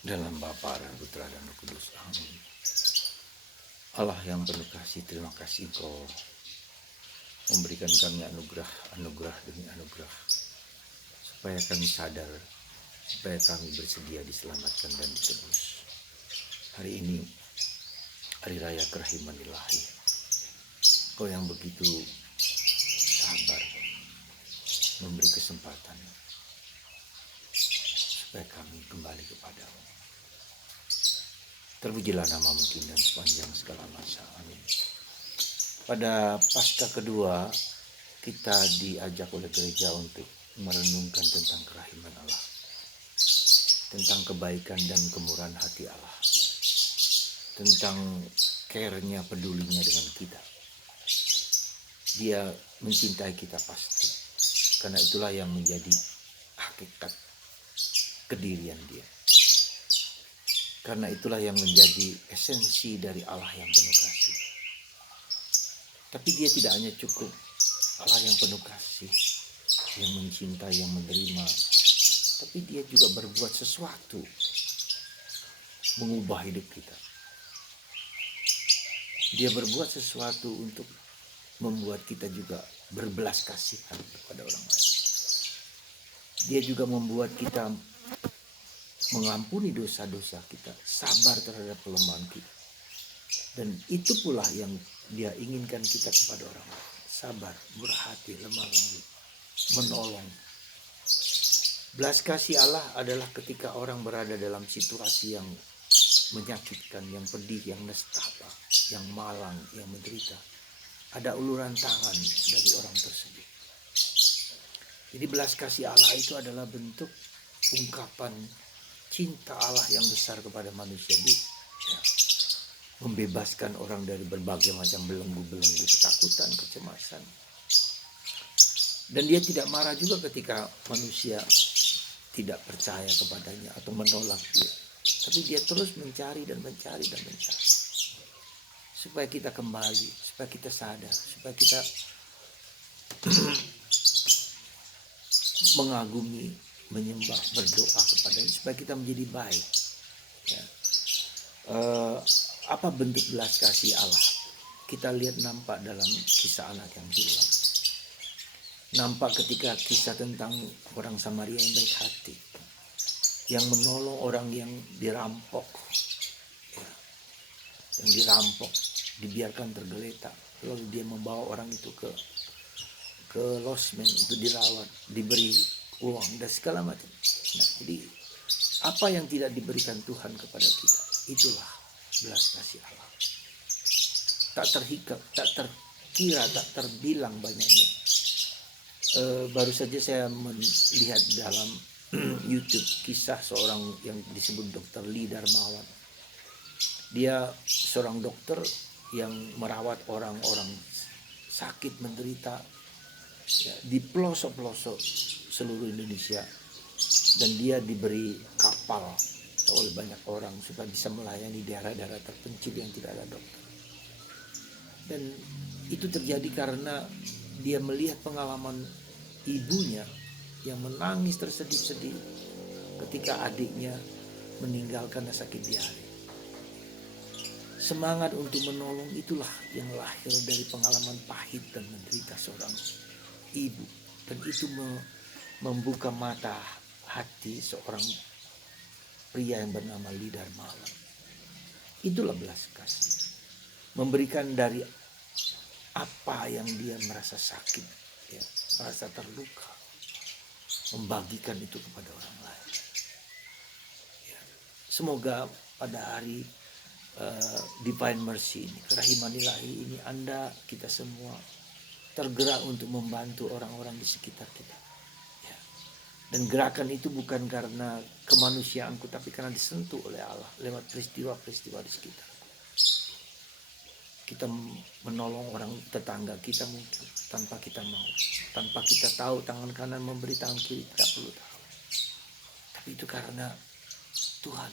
Dalam Bapa dan Putra dan Roh Kudus. Amin. Allah yang penuh kasih, terima kasih Engkau memberikan kami anugerah demi anugerah, supaya kami sadar, supaya kami bersedia diselamatkan dan ditebus. Hari ini hari raya kerahiman ilahi. Kau yang begitu sabar memberi kesempatan supaya kami kembali kepadamu. Terpujilah namamu kini dan sepanjang segala masa. Amin. Pada Paskah kedua, kita diajak oleh gereja untuk merenungkan tentang kerahiman Allah, tentang kebaikan dan kemurahan hati Allah, tentang care-nya, pedulinya dengan kita. Dia mencintai kita pasti, karena itulah yang menjadi hakikat kedirian dia. Karena itulah yang menjadi esensi dari Allah yang penuh kasih. Tapi dia tidak hanya cukup Allah yang penuh kasih, yang mencintai, yang menerima, tapi dia juga berbuat sesuatu, mengubah hidup kita. Dia berbuat sesuatu untuk membuat kita juga berbelas kasihan kepada orang lain. Dia juga membuat kita mengampuni dosa-dosa kita, sabar terhadap kelemahan kita. Dan itu pula yang dia inginkan kita kepada orang lain. Sabar, murah hati, lemah lembut, menolong. Belas kasih Allah adalah ketika orang berada dalam situasi yang menyakitkan, yang pedih, yang nestapa, yang malang, yang menderita. Ada uluran tangan dari orang tersebut. Jadi belas kasih Allah itu adalah bentuk ungkapan cinta Allah yang besar kepada manusia. Membebaskan orang dari berbagai macam belenggu-belenggu ketakutan, kecemasan. Dan dia tidak marah juga ketika manusia tidak percaya kepadanya atau menolak dia. Tapi dia terus mencari dan mencari dan mencari. Supaya kita kembali, supaya kita sadar, supaya kita mengagumi, menyembah, berdoa kepadanya, supaya kita menjadi baik. Ya. Apa bentuk belas kasih Allah? Kita lihat nampak dalam kisah anak yang hilang. Nampak ketika kisah tentang orang Samaria yang baik hati, yang menolong orang yang dirampok, ya, yang dirampok, dibiarkan tergeletak, lalu dia membawa orang itu ke losmen untuk dirawat, diberi uang dan segala macam. Nah, jadi apa yang tidak diberikan Tuhan kepada kita, itulah belas kasih Allah. Tak terhingga, tak terkira, tak terbilang banyaknya. Baru saja saya melihat dalam YouTube kisah seorang yang disebut Dr. Lee Darmawan. Dia seorang dokter yang merawat orang-orang sakit, menderita, ya, di pelosok-pelosok seluruh Indonesia. Dan dia diberi kapal oleh banyak orang supaya bisa melayani daerah-daerah terpencil yang tidak ada dokter. Dan itu terjadi karena dia melihat pengalaman ibunya yang menangis tersedih-sedih ketika adiknya meninggal karena sakit diare. Semangat untuk menolong itulah yang lahir dari pengalaman pahit dan menderita seorang ibu. Dan itu membuka mata hati seorang pria yang bernama Lee Darmawan. Itulah belas kasih. Memberikan dari apa yang dia merasa sakit, ya, merasa terluka, membagikan itu kepada orang lain. Ya. Semoga pada hari Divine Mercy ini, kerahiman ilahi ini, Anda, kita semua tergerak untuk membantu orang-orang di sekitar kita. Ya. Dan gerakan itu bukan karena kemanusiaanku, tapi karena disentuh oleh Allah lewat peristiwa-peristiwa di sekitar. Kita menolong orang tetangga kita mungkin tanpa kita mau, tanpa kita tahu tangan kanan memberi, tangan kiri tidak perlu tahu. Tapi itu karena Tuhan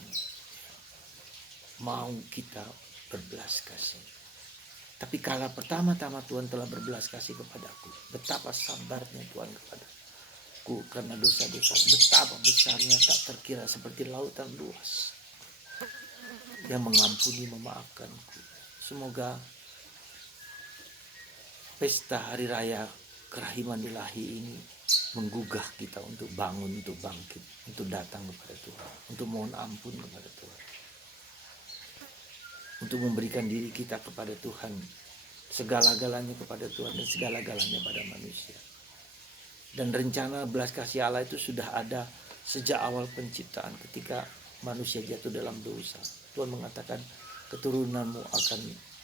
mau kita berbelas kasih. Tapi kala pertama-tama Tuhan telah berbelas kasih kepadaku, betapa sabarnya Tuhan kepadaku karena dosa-dosa, betapa besarnya tak terkira seperti lautan luas. yang mengampuni, memaafkanku. Semoga pesta hari raya kerahiman ilahi ini menggugah kita untuk bangun, untuk bangkit, untuk datang kepada Tuhan, untuk mohon ampun kepada Tuhan, untuk memberikan diri kita kepada Tuhan, segala-galanya kepada Tuhan dan segala-galanya pada manusia. Dan rencana belas kasih Allah itu sudah ada sejak awal penciptaan. Ketika manusia jatuh dalam dosa, Tuhan mengatakan keturunanmu akan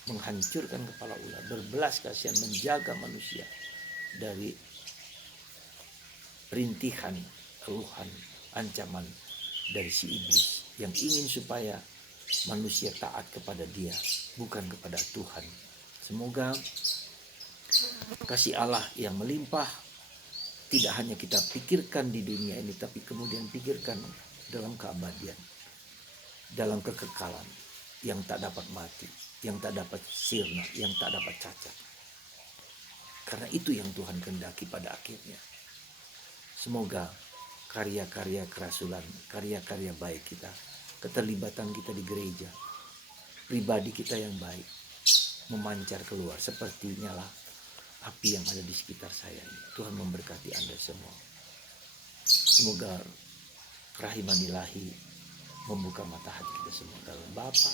menghancurkan kepala ular, berbelas kasihan, menjaga manusia dari rintihan, keluhan, ancaman dari si iblis yang ingin supaya manusia taat kepada dia, bukan kepada Tuhan. Semoga kasih Allah yang melimpah tidak hanya kita pikirkan di dunia ini, tapi kemudian pikirkan dalam keabadian, dalam kekekalan yang tak dapat mati, yang tak dapat sirna, yang tak dapat cacat. Karena itu yang Tuhan kehendaki pada akhirnya. Semoga karya-karya kerasulan, karya-karya baik kita, keterlibatan kita di gereja, pribadi kita yang baik, memancar keluar seperti nyala api yang ada di sekitar saya ini. Tuhan memberkati Anda semua. Semoga kerahiman ilahi membuka mata hati kita semua dalam Bapa,